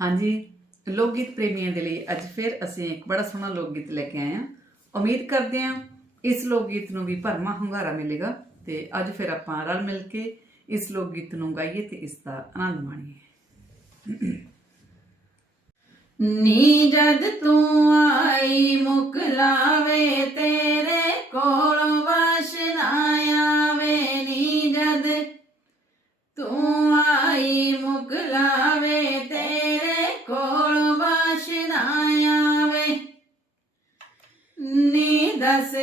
ਹਾਂਜੀ ਲੋਕ ਗੀਤ ਪ੍ਰੇਮੀਆਂ ਦੇ ਲਈ ਅੱਜ ਫਿਰ ਅਸੀਂ ਇੱਕ ਬੜਾ ਸੋਹਣਾ ਲੋਕ ਗੀਤ ਲੈ ਕੇ ਆਏ ਹਾਂ। ਉਮੀਦ ਕਰਦੇ ਹਾਂ ਇਸ ਲੋਕ ਗੀਤ ਨੂੰ ਵੀ ਭਰਮਾ ਹੁੰਗਾਰਾ ਮਿਲੇਗਾ ਤੇ ਅੱਜ ਫਿਰ ਆਪਾਂ ਰਲ ਮਿਲ ਕੇ ਇਸ ਲੋਕ ਗੀਤ ਨੂੰ ਗਾਈਏ ਤੇ ਇਸ ਦਾ ਆਨੰਦ ਮਾਣੀਏ। ਨੀ ਜਦ ਤੂੰ ਆਈ ਮੁਕਲਾਵੇ ਤੇਰੇ ਕੋਲੋਂ ਵਾਸ਼ਨਾ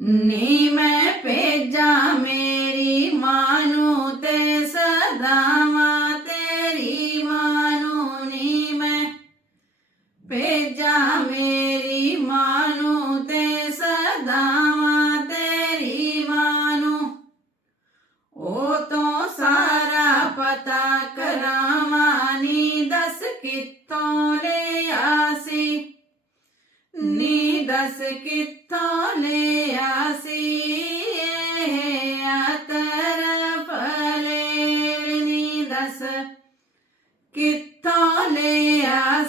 ਨੀ ਮੈਂ ਭੇਜਾਂ ਮੇਰੀ ਮਾਂ ਨੂੰ ਤੇ ਸਦਾ ਨੀ ਦਸ ਕਿੱਥੋਂ ਲਿਆ ਸੀ? ਇਹ ਅਤਰ ਨੀ ਦਸ ਕਿੱਥੋਂ ਲਿਆ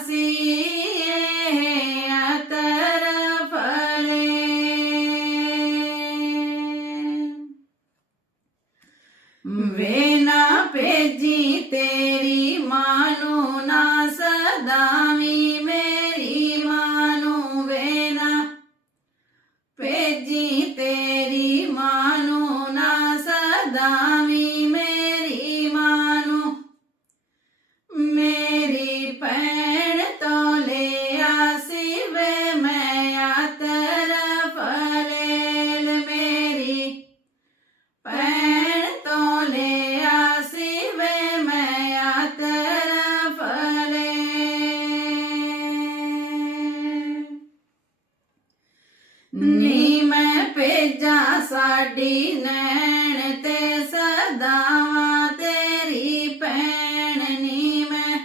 ਨੀ ਮੈਂ ਭੇਜਾਂ ਸਾਡੀ ਨੈਣ ਤੇ ਸਦਾਵਾਂ ਤੇਰੀ ਭੈਣ ਨੀ ਮੈਂ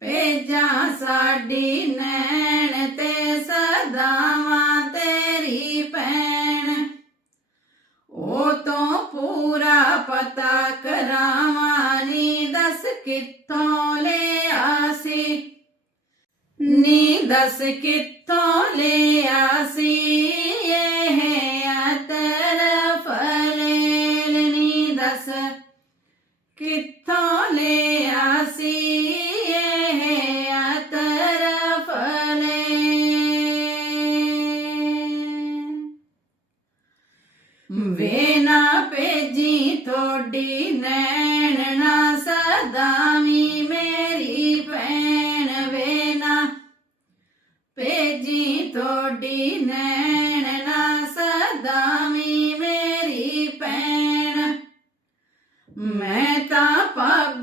ਭੇਜਾਂ ਸਾਡੀ ਨੈਣ ਤੇ ਸਦਾਵਾਂ ਤੇਰੀ ਭੈਣ। ਉਹ ਤੋਂ ਪੂਰਾ ਪਤਾ ਕਰਾਵਾਂ ਨੀ ਦੱਸ ਕਿੱਥੋਂ ਲਿਆ ਸੀ। ਨੀ ਦੱਸ ਕਿੱਥੋਂ ਲਿਆ ਸੀ? ਇਹ ਅਤਰ ਫਲੇਲ ਨੀ ਦੱਸ ਕਿੱਥੋਂ ਲਿਆ ਸੀ? ਇਹ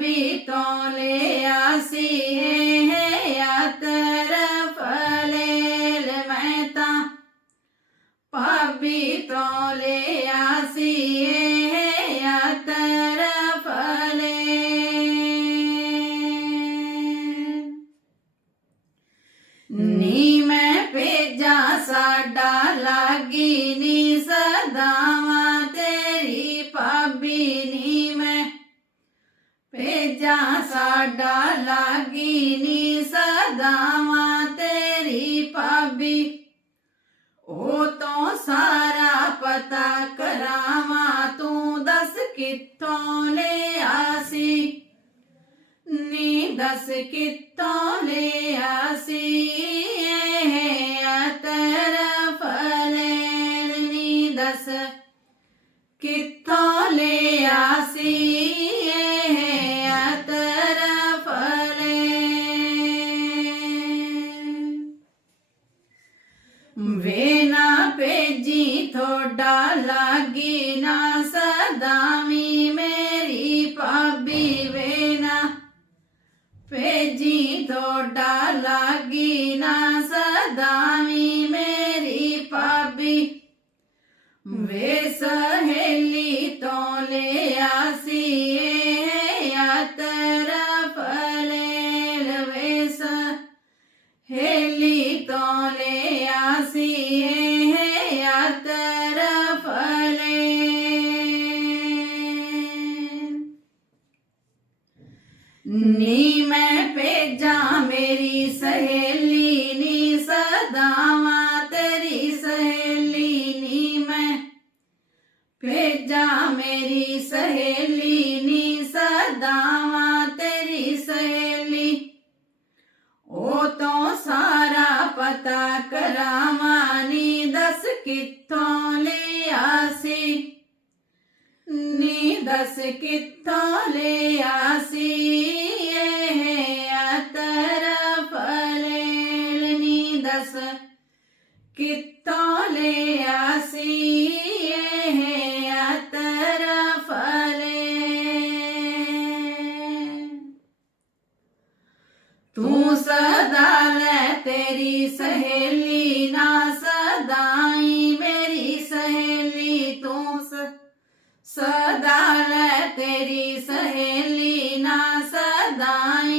ਭਾਬੀ ਤੋਂ ਲਿਆ ਸੀ ਇਹ ਅਤਰ ਫਲੇਲ ਮੈਂ ਤਾਂ ਭਾਬੀ ਤੋਂ ਲਿਆ ਸੀ। ਇਹ ਲਾਡਾ ਲਾਗੀ ਨੀ ਸਦਾਵਾ ਤੇਰੀ ਭਾਬੀ। ਉਹ ਤੋਂ ਸਾਰਾ ਪਤਾ ਕਰਾਵਾ, ਤੂੰ ਦੱਸ ਕਿੱਥੋਂ ਲਿਆ ਸੀ? ਨੀ ਦੱਸ ਕਿੱਥੋਂ ਲਿਆ ਸੀ? ਵੇਨਾ ਪੇਜੀ ਥੋੜਾ ਲਾਗੀ ਨਾ ਸਦਾਮੀ ਮੇਰੀ ਭਾਬੀ ਵੇਨਾ ਪੇਜੀ ਥੋੜਾ ਲਾਗੀ ਨਾ ਸਦਾਮੀ ਮੇਰੀ ਭਾਬੀ ਵੇ ਸਹੇਲੀ ਤੋਂ ਲਿਆ ਸੀ ਮੇਰੀ ਸਹੇਲੀ ਨਾ ਸਦਾਈ ਮੇਰੀ ਸਹੇਲੀ ਤੂੰ ਸਦਾ ਲੈ ਤੇਰੀ ਸਹੇਲੀ ਨਾ ਸਦਾਈ।